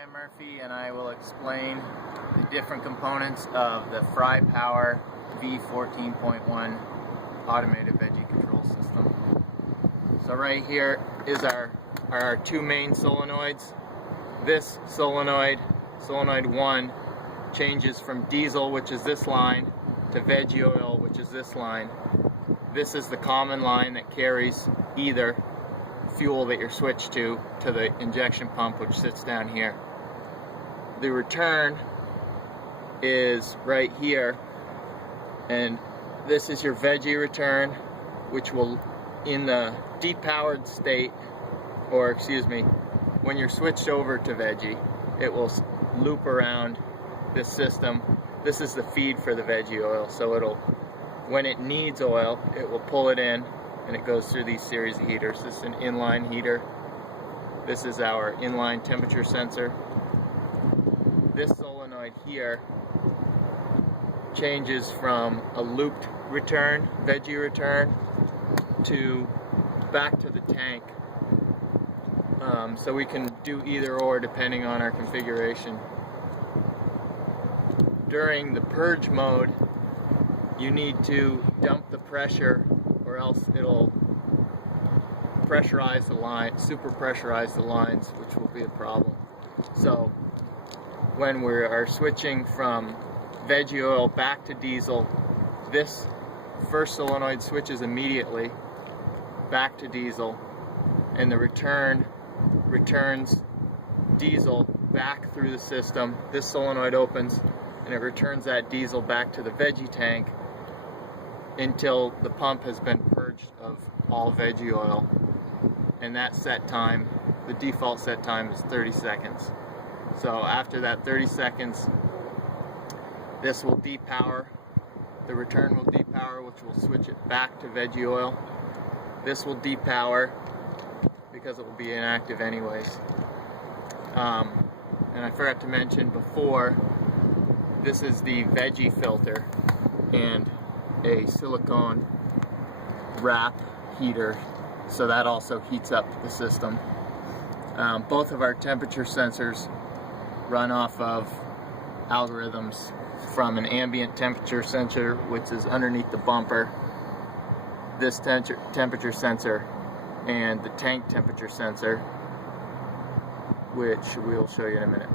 Brian Murphy, and I will explain the different components of the Fry Power V14.1 automated veggie control system. So right here is our two main solenoids. This solenoid 1, changes from diesel, which is this line, to veggie oil, which is this line. This is the common line that carries either fuel that you're switched to the injection pump, which sits down here. The return is right here, and this is your veggie return, which will, in the depowered state, or excuse me, when you're switched over to veggie, it will loop around this system. This is the feed for the veggie oil, so it'll, when it needs oil, it will pull it in, and it goes through these series of heaters. This is an inline heater. This is our inline temperature sensor. This solenoid here changes from a looped return, veggie return, to back to the tank. So we can do either or depending on our configuration. During the purge mode, you need to dump the pressure, or else it'll pressurize the line, super pressurize the lines, which will be a problem. So when we are switching from veggie oil back to diesel, this first solenoid switches immediately back to diesel, and the returns diesel back through the system. This solenoid opens and it returns that diesel back to the veggie tank until the pump has been purged of all veggie oil. And that set time, the default set time, is 30 seconds. So after that 30 seconds, this will depower, the return will depower, which will switch it back to veggie oil. This will depower because it will be inactive anyways. And I forgot to mention before, this is the veggie filter and a silicone wrap heater, so that also heats up the system. Both of our temperature sensors run off of algorithms from an ambient temperature sensor, which is underneath the bumper, this temperature sensor, and the tank temperature sensor, which we'll show you in a minute.